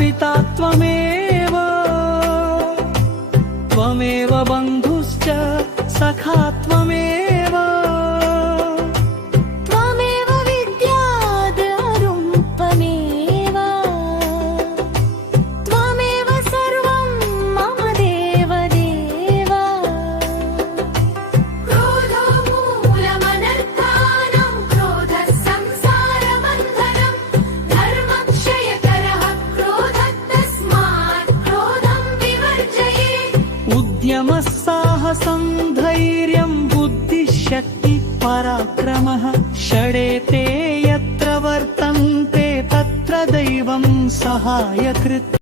पिता त्वमेव त्वमेव बन्धुश्च सखा त्वमेव त्वमेव विद्याधरं त्वमेव त्वमेव सर्वं मम देवदेव क्रोधो मूलमनर्थानां क्रोधः संसारबन्धनं धर्मक्षयकरः क्रोधः तस्मात् क्रोधं विवर्जयेत् उद्यमः साहसं धैर्यं बुद्धिशक्ति पराक्रमः षडेते यत्र वर्तन्ते तत्र दैवं सहायकृत्